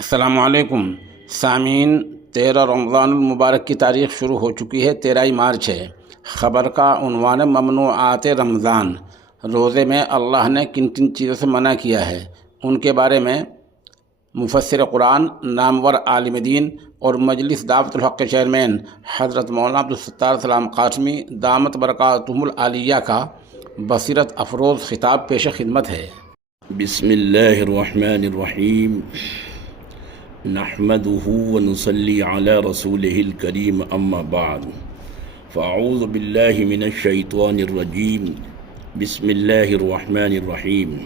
السلام علیکم سامعین، 13 رمضان المبارک کی تاریخ شروع ہو چکی ہے۔ 13 مارچ ہے۔ خبر کا عنوان ممنوعات رمضان۔ روزے میں اللہ نے کن کن چیزوں سے منع کیا ہے، ان کے بارے میں مفسر قرآن، نامور عالم دین اور مجلس دعوت الحق کے چیئرمین حضرت مولانا عبدالستار سلام قاسمی دامت برکاتہم العالیہ کا بصیرت افروز خطاب پیش خدمت ہے۔ بسم اللہ الرحمن الرحیم، نحمده ونصلی علی رسولہ الکریم، اما بعد فاعوذ باللہ من الشیطان الرجیم، بسم اللہ الرحمن الرحیم۔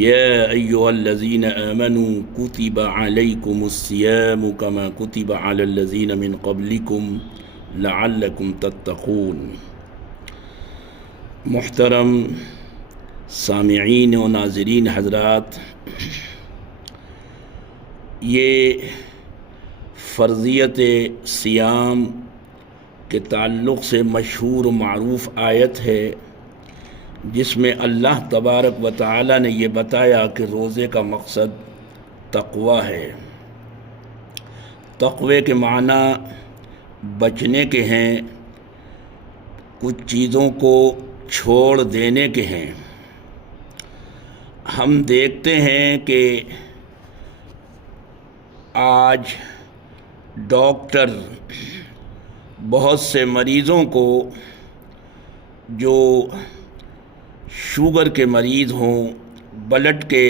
یا ایہا الذین آمنوا کتب علیکم الصیام کما کتب علی الذین من قبلکم لعلکم تتقون۔ محترم سامعین و ناظرین حضرات، یہ فرضیت صیام کے تعلق سے مشہور و معروف آیت ہے، جس میں اللہ تبارک و تعالی نے یہ بتایا کہ روزے کا مقصد تقوی ہے۔ تقوی کے معنی بچنے کے ہیں، کچھ چیزوں کو چھوڑ دینے کے ہیں۔ ہم دیکھتے ہیں کہ آج ڈاکٹر بہت سے مریضوں کو، جو شوگر کے مریض ہوں، بلڈ کے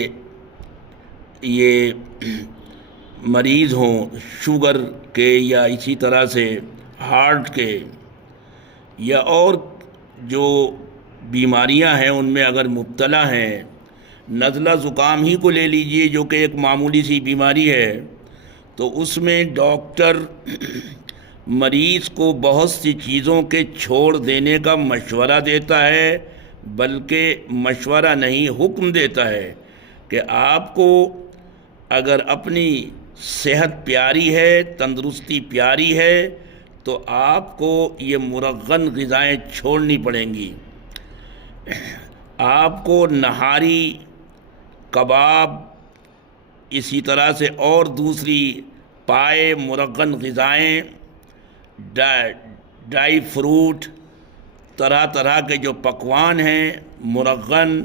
یہ مریض ہوں، شوگر کے یا اسی طرح سے ہارٹ کے یا اور جو بیماریاں ہیں ان میں اگر مبتلا ہیں، نزلہ زکام ہی کو لے لیجئے جو کہ ایک معمولی سی بیماری ہے، تو اس میں ڈاکٹر مریض کو بہت سی چیزوں کے چھوڑ دینے کا مشورہ دیتا ہے، بلکہ مشورہ نہیں، حکم دیتا ہے کہ آپ کو اگر اپنی صحت پیاری ہے، تندرستی پیاری ہے، تو آپ کو یہ مرغن غذائیں چھوڑنی پڑیں گی۔ آپ کو نہاری، کباب، اسی طرح سے اور دوسری پائے، مرغن غذائیں، ڈرائی فروٹ، طرح طرح کے جو پکوان ہیں مرغن،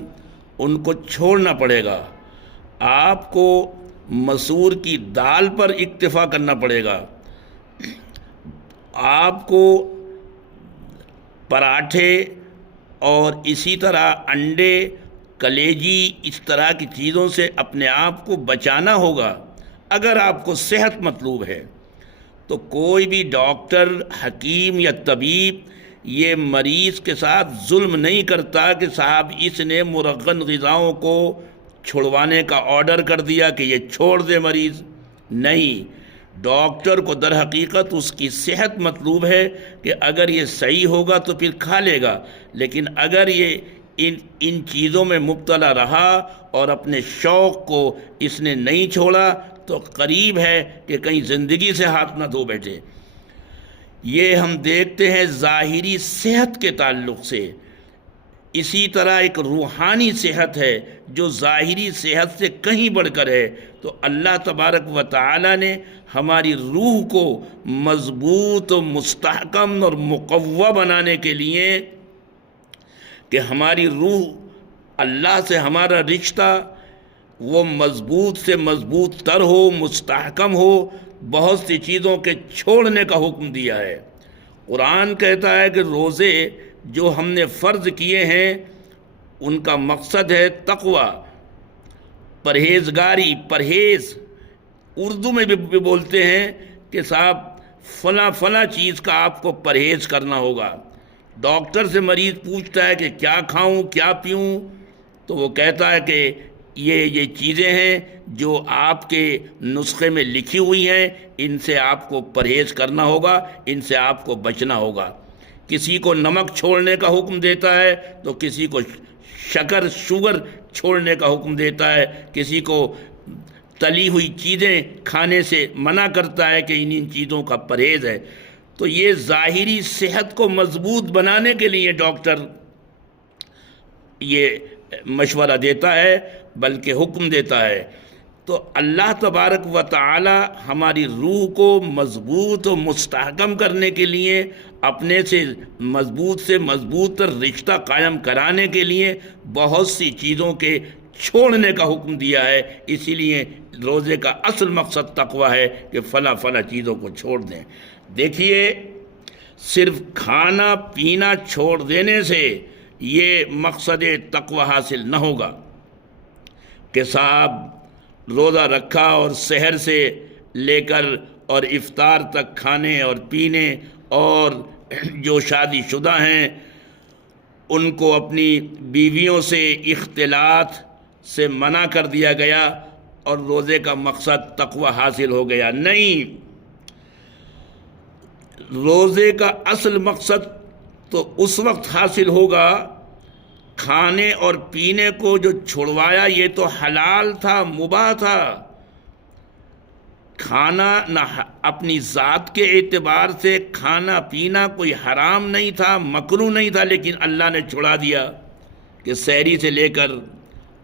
ان کو چھوڑنا پڑے گا۔ آپ کو مسور کی دال پر اکتفا کرنا پڑے گا۔ آپ کو پراٹھے اور اسی طرح انڈے، کلیجی، اس طرح کی چیزوں سے اپنے آپ کو بچانا ہوگا۔ اگر آپ کو صحت مطلوب ہے تو کوئی بھی ڈاکٹر، حکیم یا طبیب یہ مریض کے ساتھ ظلم نہیں کرتا کہ صاحب اس نے مرغن غذاؤں کو چھڑوانے کا آرڈر کر دیا کہ یہ چھوڑ دے مریض۔ نہیں، ڈاکٹر کو در حقیقت اس کی صحت مطلوب ہے کہ اگر یہ صحیح ہوگا تو پھر کھا لے گا، لیکن اگر یہ ان چیزوں میں مبتلا رہا اور اپنے شوق کو اس نے نہیں چھوڑا تو قریب ہے کہ کہیں زندگی سے ہاتھ نہ دھو بیٹھے۔ یہ ہم دیکھتے ہیں ظاہری صحت کے تعلق سے۔ اسی طرح ایک روحانی صحت ہے جو ظاہری صحت سے کہیں بڑھ کر ہے۔ تو اللہ تبارک و تعالی نے ہماری روح کو مضبوط و مستحکم اور مقوی بنانے کے لیے کہ ہماری روح، اللہ سے ہمارا رشتہ وہ مضبوط سے مضبوط تر ہو، مستحکم ہو، بہت سی چیزوں کے چھوڑنے کا حکم دیا ہے۔ قرآن کہتا ہے کہ روزے جو ہم نے فرض کیے ہیں ان کا مقصد ہے تقوی، پرہیزگاری، پرہیز۔ اردو میں بھی بولتے ہیں کہ صاحب فلاں فلاں چیز کا آپ کو پرہیز کرنا ہوگا۔ ڈاکٹر سے مریض پوچھتا ہے کہ کیا کھاؤں، کیا پیوں، تو وہ کہتا ہے کہ یہ چیزیں ہیں جو آپ کے نسخے میں لکھی ہوئی ہیں، ان سے آپ کو پرہیز کرنا ہوگا، ان سے آپ کو بچنا ہوگا۔ کسی کو نمک چھوڑنے کا حکم دیتا ہے تو کسی کو شوگر چھوڑنے کا حکم دیتا ہے، کسی کو تلی ہوئی چیزیں کھانے سے منع کرتا ہے کہ ان چیزوں کا پرہیز ہے۔ تو یہ ظاہری صحت کو مضبوط بنانے کے لیے ڈاکٹر یہ مشورہ دیتا ہے، بلکہ حکم دیتا ہے۔ تو اللہ تبارک و تعالی ہماری روح کو مضبوط و مستحکم کرنے کے لیے، اپنے سے مضبوط تر رشتہ قائم کرانے کے لیے بہت سی چیزوں کے چھوڑنے کا حکم دیا ہے۔ اسی لیے روزے کا اصل مقصد تقوی ہے کہ فلاں چیزوں کو چھوڑ دیں۔ دیکھیے، صرف کھانا پینا چھوڑ دینے سے یہ مقصد تقوی حاصل نہ ہوگا کہ صاحب روزہ رکھا اور سحر سے لے کر اور افطار تک کھانے اور پینے، اور جو شادی شدہ ہیں ان کو اپنی بیویوں سے اختلاط سے منع کر دیا گیا اور روزے کا مقصد تقوی حاصل ہو گیا۔ نہیں، روزے کا اصل مقصد تو اس وقت حاصل ہوگا، کھانے اور پینے کو جو چھڑوایا یہ تو حلال تھا، مباح تھا۔ کھانا نہ اپنی ذات کے اعتبار سے کھانا پینا کوئی حرام نہیں تھا، مکروہ نہیں تھا، لیکن اللہ نے چھڑا دیا کہ سحری سے لے کر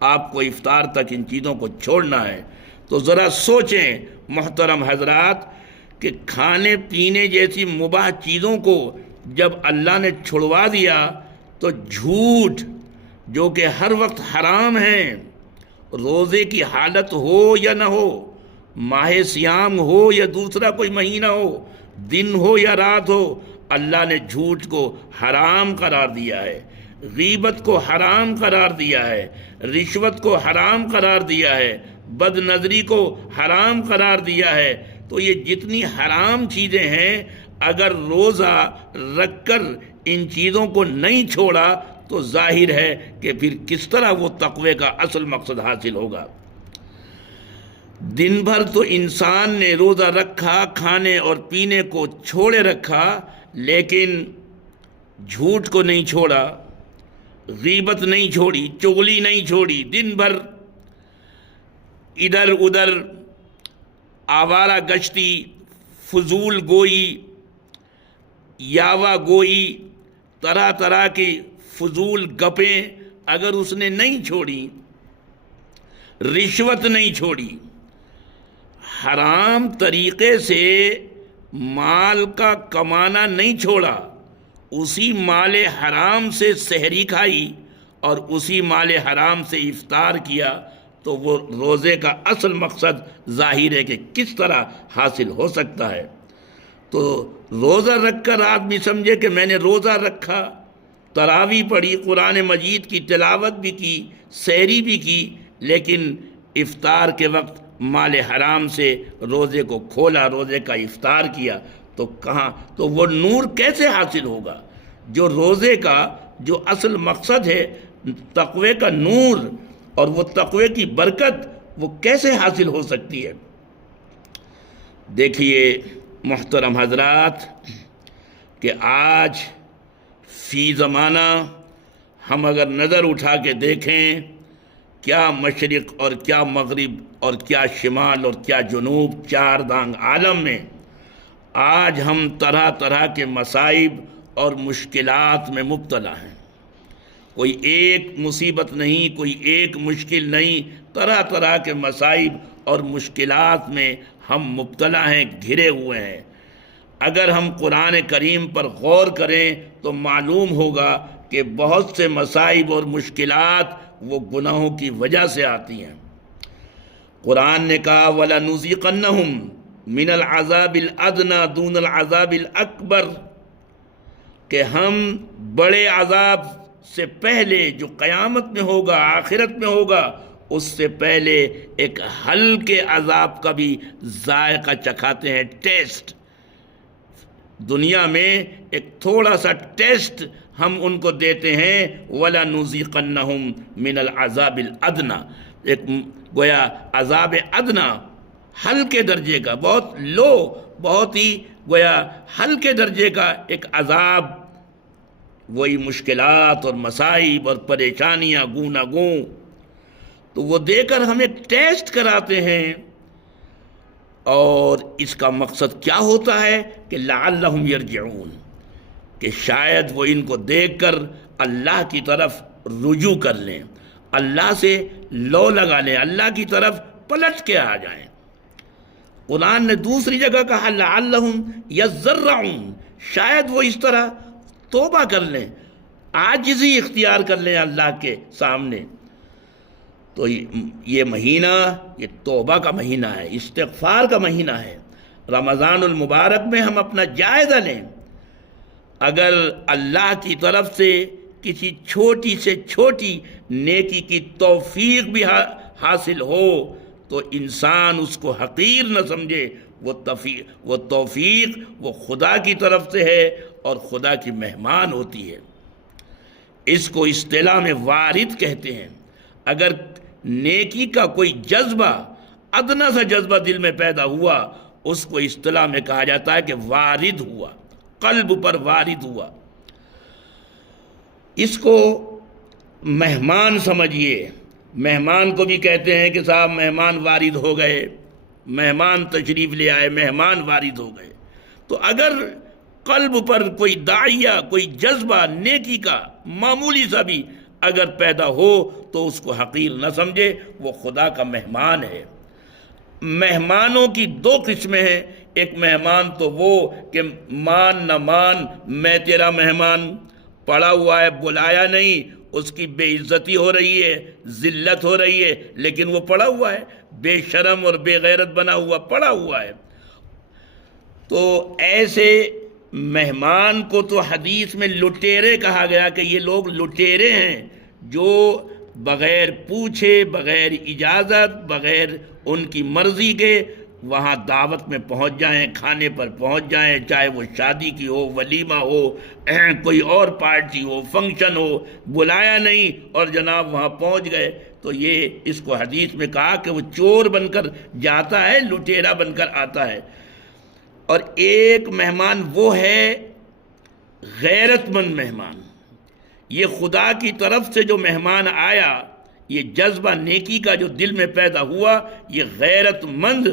آپ کو افطار تک ان چیزوں کو چھوڑنا ہے۔ تو ذرا سوچیں محترم حضرات کہ کھانے پینے جیسی مباح چیزوں کو جب اللہ نے چھڑوا دیا تو جھوٹ جو کہ ہر وقت حرام ہیں، روزے کی حالت ہو یا نہ ہو، ماہ سیام ہو یا دوسرا کوئی مہینہ ہو، دن ہو یا رات ہو، اللہ نے جھوٹ کو حرام قرار دیا ہے، غیبت کو حرام قرار دیا ہے، رشوت کو حرام قرار دیا ہے، بد نظری کو حرام قرار دیا ہے۔ تو یہ جتنی حرام چیزیں ہیں، اگر روزہ رکھ کر ان چیزوں کو نہیں چھوڑا تو ظاہر ہے کہ پھر کس طرح وہ تقوی کا اصل مقصد حاصل ہوگا۔ دن بھر تو انسان نے روزہ رکھا، کھانے اور پینے کو چھوڑے رکھا، لیکن جھوٹ کو نہیں چھوڑا، غیبت نہیں چھوڑی، چغلی نہیں چھوڑی، دن بھر ادھر ادھر آوارہ گشتی، فضول گوئی، یاوہ گوئی، طرح طرح کی فضول گپیں اگر اس نے نہیں چھوڑی، رشوت نہیں چھوڑی، حرام طریقے سے مال کا کمانا نہیں چھوڑا، اسی مال حرام سے سحری کھائی اور اسی مال حرام سے افطار کیا، تو وہ روزے کا اصل مقصد ظاہر ہے کہ کس طرح حاصل ہو سکتا ہے۔ تو روزہ رکھ کر آدمی سمجھے کہ میں نے روزہ رکھا، تراویح پڑھی، قرآن مجید کی تلاوت بھی کی، سحری بھی کی، لیکن افطار کے وقت مال حرام سے روزے کو کھولا، روزے کا افطار کیا، تو کہاں؟ تو وہ نور کیسے حاصل ہوگا؟ جو روزے کا جو اصل مقصد ہے تقوی کا نور اور وہ تقوی کی برکت، وہ کیسے حاصل ہو سکتی ہے؟ دیکھیے محترم حضرات کہ آج فی زمانہ ہم اگر نظر اٹھا کے دیکھیں، کیا مشرق اور کیا مغرب اور کیا شمال اور کیا جنوب، چار دانگ عالم میں آج ہم طرح طرح کے مصائب اور مشکلات میں مبتلا ہیں۔ کوئی ایک مصیبت نہیں، کوئی ایک مشکل نہیں، طرح طرح کے مصائب اور مشکلات میں ہم مبتلا ہیں، گھرے ہوئے ہیں۔ اگر ہم قرآن کریم پر غور کریں تو معلوم ہوگا کہ بہت سے مصائب اور مشکلات وہ گناہوں کی وجہ سے آتی ہیں۔ قرآن نے کہا وَلَنُذِيقَنَّهُمْ مِنَ الْعَذَابِ الْأَدْنَى دُونَ الْعَذَابِ الْأَكْبَرِ، کہ ہم بڑے عذاب سے پہلے جو قیامت میں ہوگا، آخرت میں ہوگا، اس سے پہلے ایک ہلکے عذاب کا بھی ذائقہ چکھاتے ہیں، ٹیسٹ۔ دنیا میں ایک تھوڑا سا ٹیسٹ ہم ان کو دیتے ہیں، وَلَنُذِيقَنَّهُمْ مِنَ الْعَذَابِ الْأَدْنَى، ایک گویا عذاب ادنا، ہلکے درجے کا، بہت لو، بہت ہی گویا ہلکے درجے کا ایک عذاب، وہی مشکلات اور مصائب اور پریشانیاں گونا گوں، تو وہ دے کر ہمیں ٹیسٹ کراتے ہیں۔ اور اس کا مقصد کیا ہوتا ہے کہ لعلہم یرجعون، کہ شاید وہ ان کو دیکھ کر اللہ کی طرف رجوع کر لیں، اللہ سے لو لگا لیں، اللہ کی طرف پلٹ کے آ جائیں۔ قرآن نے دوسری جگہ کہا لعلہم یضرعون، شاید وہ اس طرح توبہ کر لیں، عاجزی اختیار کر لیں اللہ کے سامنے۔ تو یہ مہینہ یہ توبہ کا مہینہ ہے، استغفار کا مہینہ ہے۔ رمضان المبارک میں ہم اپنا جائزہ لیں، اگر اللہ کی طرف سے کسی چھوٹی سے چھوٹی نیکی کی توفیق بھی حاصل ہو تو انسان اس کو حقیر نہ سمجھے، وہ توفیق وہ خدا کی طرف سے ہے اور خدا کی مہمان ہوتی ہے۔ اس کو اصطلاح میں وارد کہتے ہیں۔ اگر نیکی کا کوئی جذبہ، ادنا سا جذبہ دل میں پیدا ہوا، اس کو اصطلاح میں کہا جاتا ہے کہ وارد ہوا، قلب پر وارد ہوا۔ اس کو مہمان سمجھیے، مہمان کو بھی کہتے ہیں کہ صاحب مہمان وارد ہو گئے، مہمان تشریف لے آئے، مہمان وارد ہو گئے۔ تو اگر قلب پر کوئی داعیہ، کوئی جذبہ نیکی کا معمولی سا بھی اگر پیدا ہو تو اس کو حقیر نہ سمجھے، وہ خدا کا مہمان ہے۔ مہمانوں کی دو قسمیں ہیں، ایک مہمان تو وہ کہ مان نہ مان میں تیرا مہمان، پڑا ہوا ہے، بلایا نہیں، اس کی بے عزتی ہو رہی ہے، ذلت ہو رہی ہے، لیکن وہ پڑا ہوا ہے، بے شرم اور بے غیرت بنا ہوا پڑا ہوا ہے۔ تو ایسے مہمان کو تو حدیث میں لٹیرے کہا گیا کہ یہ لوگ لٹیرے ہیں جو بغیر پوچھے، بغیر اجازت، بغیر ان کی مرضی کے وہاں دعوت میں پہنچ جائیں، کھانے پر پہنچ جائیں، چاہے وہ شادی کی ہو، ولیمہ ہو، کوئی اور پارٹی ہو، فنکشن ہو، بلایا نہیں اور جناب وہاں پہنچ گئے، تو یہ اس کو حدیث میں کہا کہ وہ چور بن کر جاتا ہے، لٹیرا بن کر آتا ہے۔ اور ایک مہمان وہ ہے غیرت مند مہمان۔ یہ خدا کی طرف سے جو مہمان آیا، یہ جذبہ نیکی کا جو دل میں پیدا ہوا، یہ غیرت مند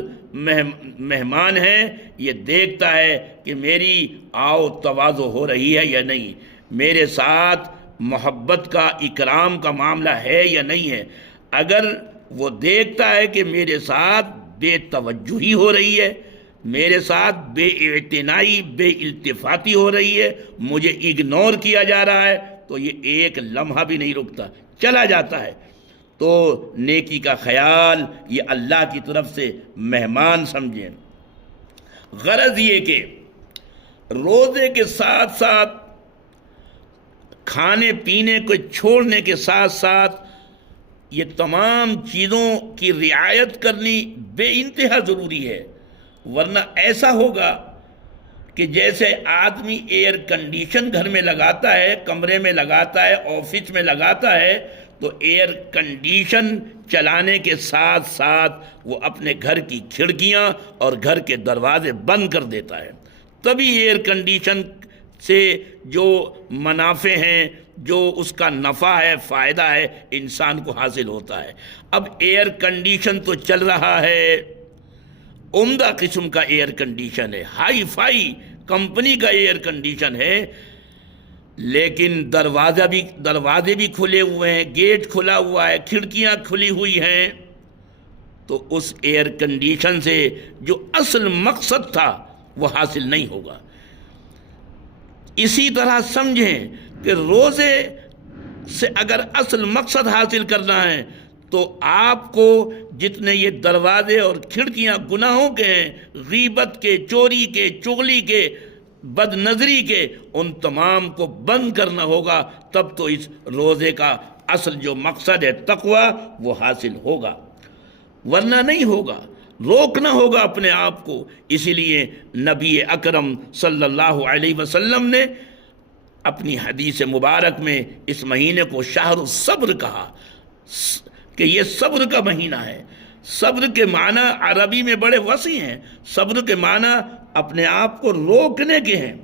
مہمان ہے۔ یہ دیکھتا ہے کہ میری آؤ تواضع ہو رہی ہے یا نہیں، میرے ساتھ محبت کا، اکرام کا معاملہ ہے یا نہیں ہے۔ اگر وہ دیکھتا ہے کہ میرے ساتھ بے توجہی ہو رہی ہے، میرے ساتھ بے اعتنائی، بے التفاتی ہو رہی ہے، مجھے اگنور کیا جا رہا ہے، تو یہ ایک لمحہ بھی نہیں رکتا، چلا جاتا ہے۔ تو نیکی کا خیال یہ اللہ کی طرف سے مہمان سمجھیں۔ غرض یہ کہ روزے کے ساتھ ساتھ، کھانے پینے کو چھوڑنے کے ساتھ ساتھ، یہ تمام چیزوں کی رعایت کرنی بے انتہا ضروری ہے، ورنہ ایسا ہوگا کہ جیسے آدمی ایئر کنڈیشن گھر میں لگاتا ہے، کمرے میں لگاتا ہے، آفس میں لگاتا ہے، تو ایئر کنڈیشن چلانے کے ساتھ ساتھ وہ اپنے گھر کی کھڑکیاں اور گھر کے دروازے بند کر دیتا ہے، تبھی ایئر کنڈیشن سے جو منافع ہیں، جو اس کا نفع ہے، فائدہ ہے، انسان کو حاصل ہوتا ہے۔ اب ایئر کنڈیشن تو چل رہا ہے، عمدہ قسم کا ایئر کنڈیشن ہے، ہائی فائی کمپنی کا ایئر کنڈیشن ہے، لیکن دروازے بھی کھلے ہوئے ہیں، گیٹ کھلا ہوا ہے، کھڑکیاں کھلی ہوئی ہیں، تو اس ایئر کنڈیشن سے جو اصل مقصد تھا وہ حاصل نہیں ہوگا۔ اسی طرح سمجھیں کہ روزے سے اگر اصل مقصد حاصل کرنا ہے تو آپ کو جتنے یہ دروازے اور کھڑکیاں گناہوں کے ہیں، غیبت کے، چوری کے، چغلی کے، بد نظری کے، ان تمام کو بند کرنا ہوگا، تب تو اس روزے کا اصل جو مقصد ہے تقویٰ وہ حاصل ہوگا، ورنہ نہیں ہوگا۔ روکنا ہوگا اپنے آپ کو۔ اسی لیے نبی اکرم صلی اللہ علیہ وسلم نے اپنی حدیث مبارک میں اس مہینے کو شہر الصبر کہا کہ یہ صبر کا مہینہ ہے۔ صبر کے معنی عربی میں بڑے وسیع ہیں۔ صبر کے معنی اپنے آپ کو روکنے کے ہیں۔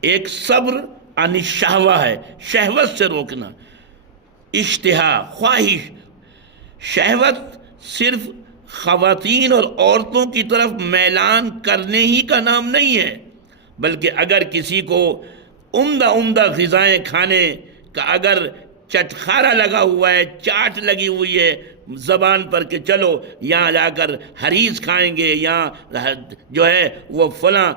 ایک صبر عن الشہوہ ہے، شہوت سے روکنا، اشتہا، خواہش۔ شہوت صرف خواتین اور عورتوں کی طرف میلان کرنے ہی کا نام نہیں ہے، بلکہ اگر کسی کو عمدہ غذائیں کھانے کا اگر چٹخارا لگا ہوا ہے، چاٹ لگی ہوئی ہے، زبان پر کہ چلو یہاں جا کر حریص کھائیں گے، یہاں جو ہے وہ فلاں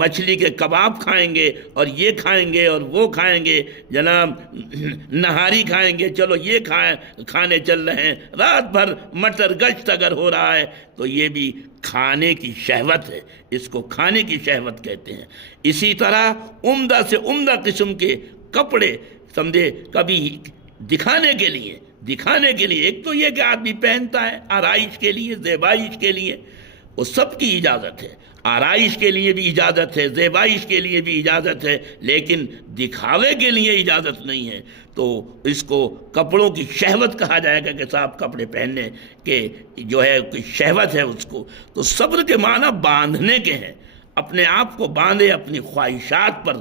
مچھلی کے کباب کھائیں گے اور یہ کھائیں گے اور وہ کھائیں گے، جناب نہاری کھائیں گے، چلو یہ کھانے چل رہے ہیں، رات بھر مٹر گشت اگر ہو رہا ہے تو یہ بھی کھانے کی شہوت ہے، اس کو کھانے کی شہوت کہتے ہیں۔ اسی طرح عمدہ سے عمدہ قسم کے کپڑے سمجھے کبھی دکھانے کے لیے، ایک تو یہ کہ آدمی پہنتا ہے آرائش کے لیے، زیبائش کے لیے، وہ سب کی اجازت ہے، آرائش کے لیے بھی اجازت ہے، زیبائش کے لیے بھی اجازت ہے، لیکن دکھاوے کے لیے اجازت نہیں ہے، تو اس کو کپڑوں کی شہوت کہا جائے گا کہ صاحب کپڑے پہننے کے جو ہے کوئی شہوت ہے اس کو۔ تو صبر کے معنی باندھنے کے ہیں، اپنے آپ کو باندھے اپنی خواہشات پر،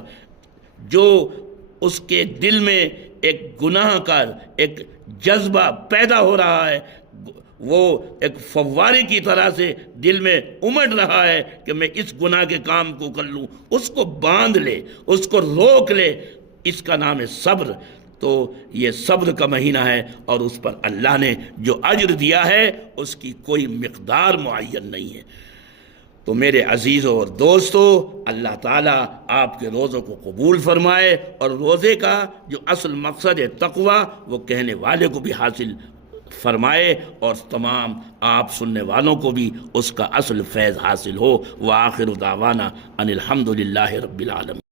جو اس کے دل میں ایک گناہ کا ایک جذبہ پیدا ہو رہا ہے، وہ ایک فوارے کی طرح سے دل میں امڑ رہا ہے کہ میں اس گناہ کے کام کو کر لوں، اس کو باندھ لے، اس کو روک لے، اس کا نام ہے صبر۔ تو یہ صبر کا مہینہ ہے اور اس پر اللہ نے جو اجر دیا ہے اس کی کوئی مقدار معین نہیں ہے۔ تو میرے عزیزوں اور دوستو، اللہ تعالیٰ آپ کے روزوں کو قبول فرمائے، اور روزے کا جو اصل مقصد ہے تقوی، وہ کہنے والے کو بھی حاصل فرمائے اور تمام آپ سننے والوں کو بھی اس کا اصل فیض حاصل ہو۔ وآخر دعوانا ان الحمد للہ رب العالمین۔